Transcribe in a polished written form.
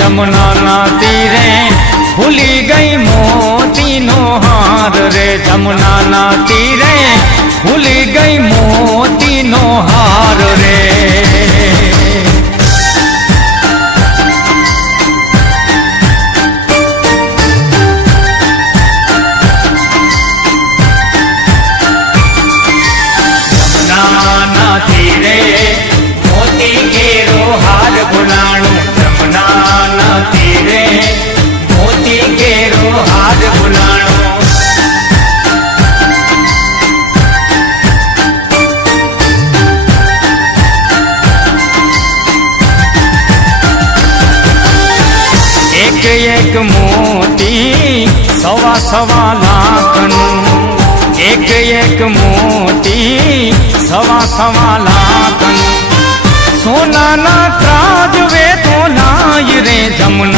जमुना तीरे भूली गई मोती नो हार रे जमुना तीरे भूली गई मोती नो हार रे। जमुना तीरे मोती केरो हार बुलाणो जमुना तीरे मोती केरो हार बुलाणो। एक एक मोती सवा सवा लाखनु एक एक मोती सवा सवा लाखनु सोना ना त्राज वे तो लाई रे जमुना